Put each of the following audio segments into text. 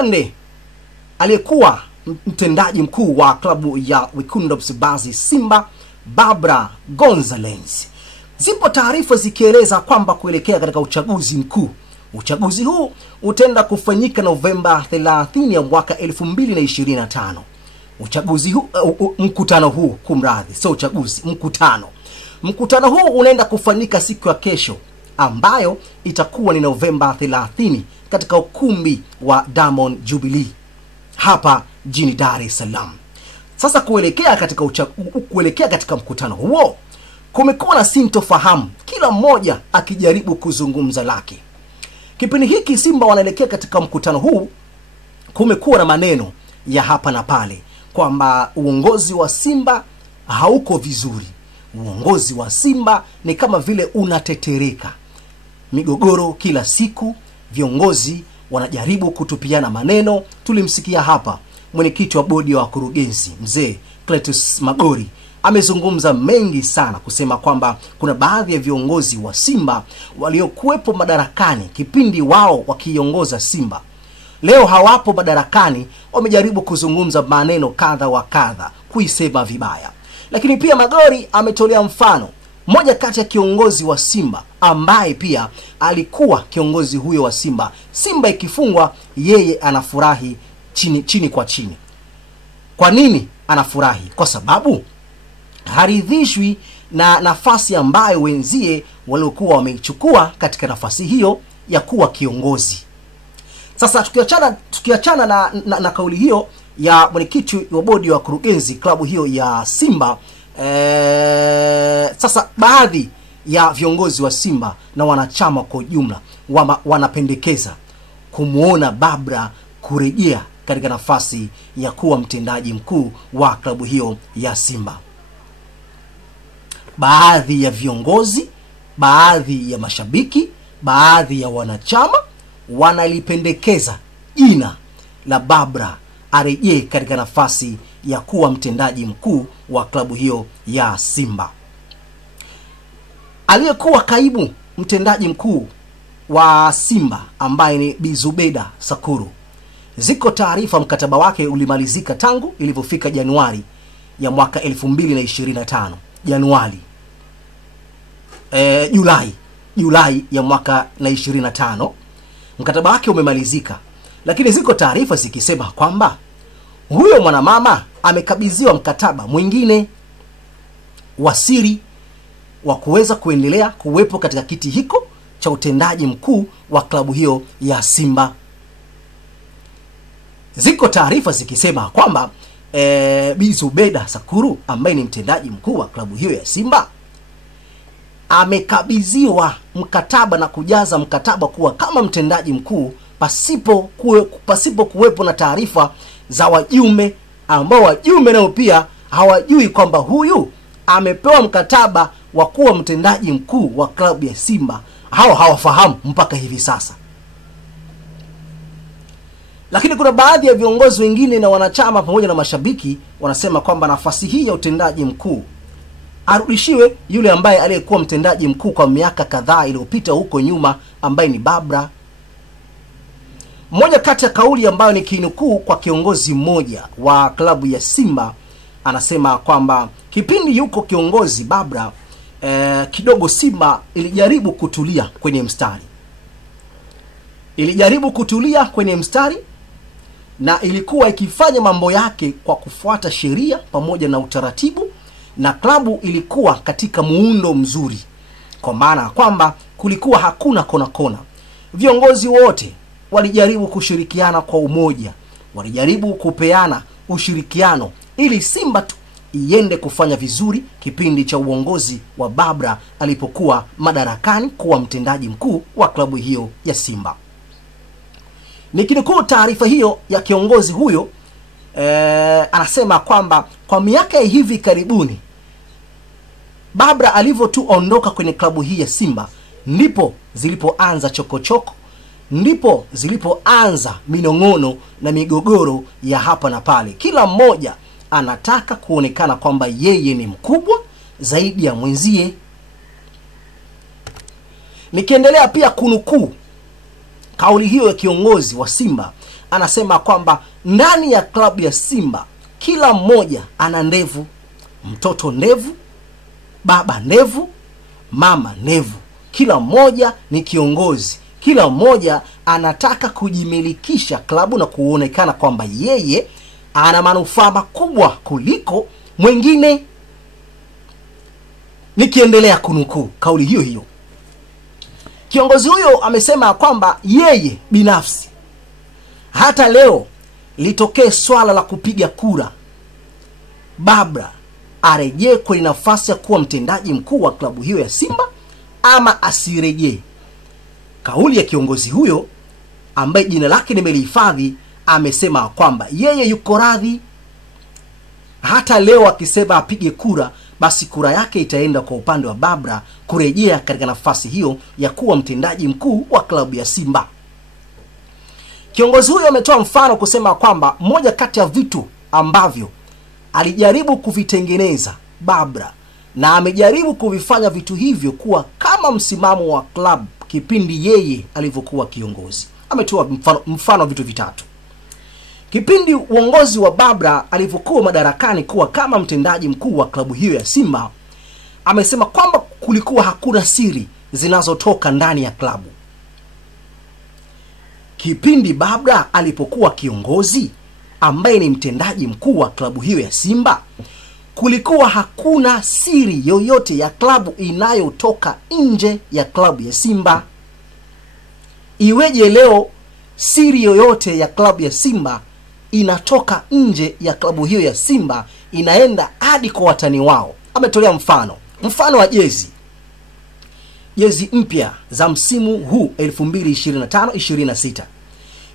Twende aliyekuwa mtendaji mkuu wa klabu ya Wekundu wa Msimbazi Simba, Barbara Gonzalez. Zipo taarifa zikieleza kwamba kuelekea katika uchaguzi mkuu. Uchaguzi huu utaenda kufanyika Novemba 30 ya mwaka 2025. Uchaguzi huu mkutano huu, kumradhi, sio uchaguzi, mkutano huu unaenda kufanyika siku ya kesho, ambayo itakuwa ni Novemba 30 katika ukumbi wa Diamond Jubilee hapa jijini Dar es Salaam. Sasa kuelekea katika mkutano huo, kumekuwa na sintofahamu, kila mmoja akijaribu kuzungumza lake. Kipindi hiki Simba wanaelekea katika mkutano huu, kumekuwa na maneno ya hapa na pale kwamba uongozi wa Simba hauko vizuri. Uongozi wa Simba ni kama vile unatetereka. Migogoro kila siku, viongozi wanajaribu kutupiana maneno. Tulimsikia hapa mwenyekiti wa bodi ya wakurugenzi mzee Cletus Magori amezungumza mengi sana kusema kwamba kuna baadhi ya viongozi wa Simba waliokuwepo madarakani kipindi wao wakiongoza Simba, leo hawapo madarakani, wamejaribu kuzungumza maneno kadha wa kadha kuisema vibaya. Lakini pia Magori ametolea mfano moja kati ya kiongozi wa Simba ambaye pia alikuwa kiongozi huyo wa Simba. Simba ikifungwa yeye anafurahi chini kwa chini. Kwa nini anafurahi? Kwa sababu haridhishwi na nafasi ambayo wenzie waliokuwa wameichukua katika nafasi hiyo ya kuwa kiongozi. Sasa tukiachana na kauli hiyo ya mwenyekiti wa bodi wa wakurugenzi klabu hiyo ya Simba, sasa baadhi ya viongozi wa Simba na wanachama kwa ujumla wanapendekeza kumuona Barbara kurejea katika nafasi ya kuwa mtendaji mkuu wa klabu hiyo ya Simba. Baadhi ya viongozi, baadhi ya mashabiki, baadhi ya wanachama wanalipendekeza jina la Barbara arejee katika nafasi ya kuwa mtendaji mkuu wa klabu hiyo ya Simba. Aliyekuwa kaimu mtendaji mkuu wa Simba ambaye ni Bi Zubeda Sakuru, ziko taarifa mkataba wake ulimalizika tangu ilivyofika Januari ya mwaka 2025. Julai ya mwaka 2025 mkataba wake umemalizika. Lakini ziko taarifa zikisema kwamba huyo mwanamama amekabidhiwa mkataba mwingine wa siri wa kuweza kuendelea kuwepo katika kiti hiko cha utendaji mkuu wa klabu hiyo ya Simba. Ziko taarifa zikisema kwamba Bi Zubeda Sakuru ambaye ni mtendaji mkuu wa klabu hiyo ya Simba amekabidhiwa mkataba na kujaza mkataba kuwa kama mtendaji mkuu pasipo kuwepo na taarifa za wajumbe, ambao wajumbe nao pia hawajui kwamba huyu amepewa mkataba wa kuwa mtendaji mkuu wa klabu ya Simba. Hao hawafahamu mpaka hivi sasa. Lakini kuna baadhi ya viongozi wengine na wanachama pamoja na mashabiki wanasema kwamba nafasi hii ya utendaji mkuu arudishiwe yule ambaye aliyekuwa mtendaji mkuu kwa miaka kadhaa iliyopita huko nyuma, ambaye ni Barbara. Moja kati ya kauli ambayo ni kinukuu kwa kiongozi mmoja wa klabu ya Simba, anasema kwamba kipindi yuko kiongozi Barbara, kidogo Simba ilijaribu kutulia kwenye mstari na ilikuwa ikifanya mambo yake kwa kufuata sheria pamoja na utaratibu, na klabu ilikuwa katika muundo mzuri, kwa maana kwamba kulikuwa hakuna kona. Viongozi wote walijaribu kushirikiana kwa umoja, walijaribu kupeana ushirikiano ili Simba tu iende kufanya vizuri kipindi cha uongozi wa Barbara alipokuwa madarakani kuwa mtendaji mkuu wa klabu hiyo ya Simba. Nikinukuu taarifa hiyo ya kiongozi huyo, anasema kwamba kwa miaka ya hivi karibuni Barbara alivyoondoka kwenye klabu hii ya Simba, ndipo zilipoanza chokochoko, ndipo zilipoanza minong'ono na migogoro ya hapa na pale. Kila mmoja anataka kuonekana kwamba yeye ni mkubwa zaidi ya mwenzie. Nikiendelea pia kunukuu kauli hiyo ya kiongozi wa Simba, anasema kwamba ndani ya klabu ya Simba kila mmoja ana ndevu, mtoto ndevu, baba ndevu, mama ndevu. Kila mmoja ni kiongozi. Kila mmoja anataka kujimilikisha klabu na kuonekana kwamba yeye ana manufaa makubwa kuliko mwingine. Nikiendelea kunukuu kauli hiyo hiyo, kiongozi huyo amesema kwamba yeye binafsi, hata leo litokee swala la kupiga kura, Babra arejee kwenye nafasi ya kuwa mtendaji mkuu wa klabu hiyo ya Simba ama asirejee. Kauli ya kiongozi huyo ambaye jina lake nimelihifadhi, amesema kwamba yeye yuko radhi hata leo akisema apige kura, basi kura yake itaenda kwa upande wa Babra kurejea katika nafasi hiyo ya kuwa mtendaji mkuu wa klabu ya Simba. Kiongozi huyo ametoa mfano kusema kwamba moja kati ya vitu ambavyo alijaribu kuvitengeneza Babra na amejaribu kuvifanya vitu hivyo kuwa kama msimamo wa klabu kipindi yeye alivyokuwa kiongozi. Ametoa mfano vitu vitatu. Kipindi uongozi wa Babra alivyokuwa madarakani kuwa kama mtendaji mkuu wa klabu hiyo ya Simba, amesema kwamba kulikuwa hakuna siri zinazotoka ndani ya klabu. Kipindi Babra alipokuwa kiongozi ambaye ni mtendaji mkuu wa klabu hiyo ya Simba, kulikuwa hakuna siri yoyote ya klabu inayotoka nje ya klabu ya Simba. Iweje leo siri yoyote ya klabu ya Simba inatoka nje ya klabu hiyo ya Simba inaenda hadi kwa watani wao? Ametolea mfano wa jezi mpya za msimu huu 2025-26.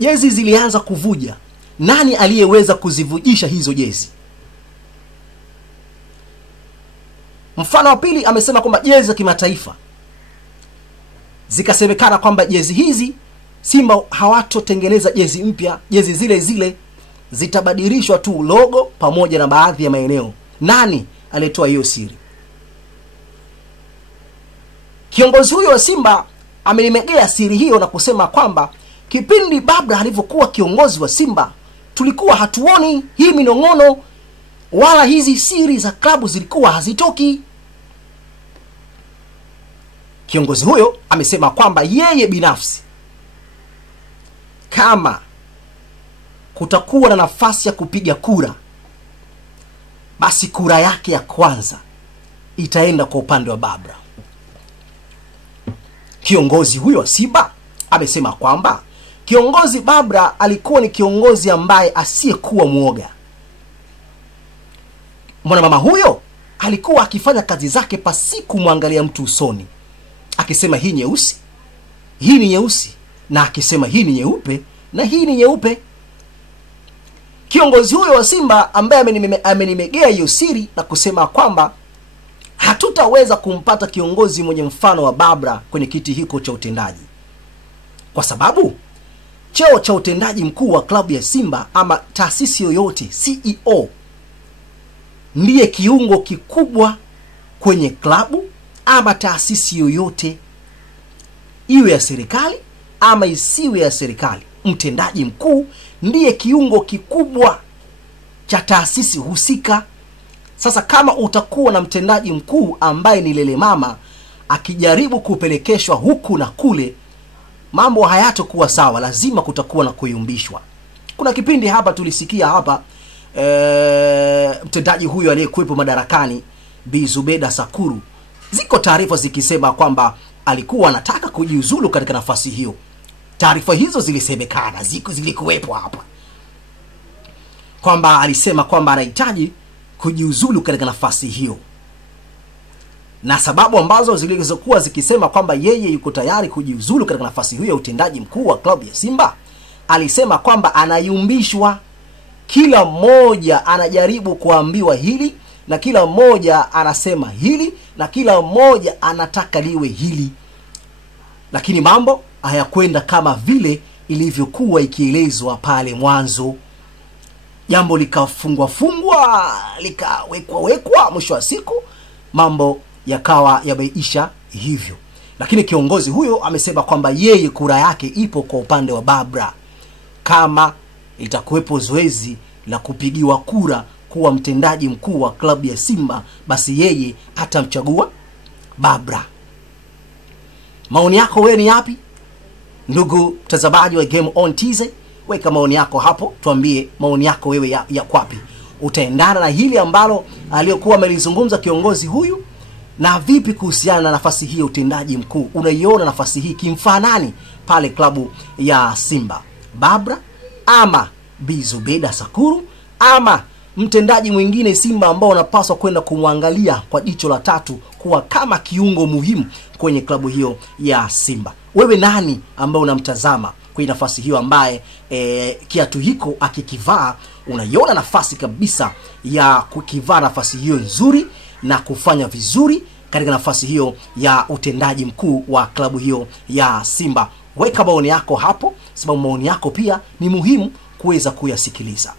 Jezi zilianza kuvuja. Nani aliyeweza kuzivujisha hizo jezi? Mfano wa pili, amesema kwamba jezi za kimataifa zikasemekana kwamba jezi hizi Simba hawatotengeneza jezi mpya, jezi zile zile zitabadilishwa tu logo pamoja na baadhi ya maeneo. Nani alitoa hiyo siri? Kiongozi huyo wa Simba amelimegea siri hiyo na kusema kwamba kipindi Babra alivyokuwa kiongozi wa Simba tulikuwa hatuoni hii minong'ono wala hizi siri za klabu zilikuwa hazitoki. Kiongozi huyo amesema kwamba yeye binafsi, kama kutakuwa na nafasi ya kupiga kura, basi kura yake ya kwanza itaenda kwa upande wa Babra. Kiongozi huyo wa Simba amesema kwamba kiongozi Babra alikuwa ni kiongozi ambaye asiyekuwa muoga. Mwanamama huyo alikuwa akifanya kazi zake pasiku muangalia mtu usoni, akisema hii nyeusi, hii ni nyeusi, na akisema hii ni nyeupe, na hii ni nyeupe. Kiongozi huyo wa Simba ambaye amenimegea hiyo siri na kusema kwamba hatutaweza kumpata kiongozi mwenye mfano wa Babra kwenye kiti hiko cha utendaji, kwa sababu cheo cha utendaji mkuu wa klabu ya Simba ama taasisi yoyote, CEO ndiye kiungo kikubwa kwenye klabu ama taasisi yoyote, iwe ya serikali ama isiwe ya serikali. Mtendaji mkuu ndiye kiungo kikubwa cha taasisi husika. Sasa kama utakuwa na mtendaji mkuu ambaye ni lele mama akijaribu kupelekeshwa huku na kule, mambo hayatakuwa sawa, lazima kutakuwa na kuyumbishwa. Kuna kipindi hapa tulisikia hapa mtendaji huyo aliyekuwepo madarakani Bi Zubeda Sakuru, ziko taarifa zikisema kwamba alikuwa anataka kujiuzulu katika nafasi hiyo. Taarifa hizo zilisemekana, zilikuwepo hapa, kwamba alisema kwamba anahitaji kujiuzulu katika nafasi hiyo, na sababu ambazo zilizokuwa zikisema kwamba yeye yuko tayari kujiuzulu katika nafasi hiyo ya utendaji mkuu wa klabu ya Simba, alisema kwamba anayumbishwa. Kila mmoja anajaribu kuambiwa hili, na kila mmoja anasema hili, na kila mmoja anataka liwe hili, lakini mambo hayakwenda kama vile ilivyokuwa ikielezwa pale mwanzo. Jambo likafungwa likawekwa, mwisho wa siku mambo yakawa yameisha hivyo. Lakini kiongozi huyo amesema kwamba yeye kura yake ipo kwa upande wa Babra. kama itakuwepo zoezi la kupigiwa kura kuwa mtendaji mkuu wa klabu ya Simba, basi yeye atamchagua Babra. Maoni yako wewe ni yapi? Ndugu mtazamaji wa Game On TZ, weka maoni yako hapo, tuambie maoni yako wewe ya kwapi. Utaendana na hili ambalo aliyokuwa amelizungumza kiongozi huyu, na vipi kuhusiana na nafasi hii ya utendaji mkuu? Unaiona nafasi hii kimfaa nani pale klabu ya Simba? Babra ama Bizubeda Sakuru ama mtendaji mwingine Simba ambao unapaswa kwenda kumwangalia kwa jicho la tatu kuwa kama kiungo muhimu kwenye klabu hiyo ya Simba? Wewe nani ambao unamtazama kwenye nafasi hiyo ambaye kiatu hiko akikivaa unaiona nafasi kabisa ya kukivaa nafasi hiyo nzuri na kufanya vizuri katika nafasi hiyo ya utendaji mkuu wa klabu hiyo ya Simba? Weka maoni yako hapo, sababu maoni yako pia ni muhimu kuweza kuyasikiliza.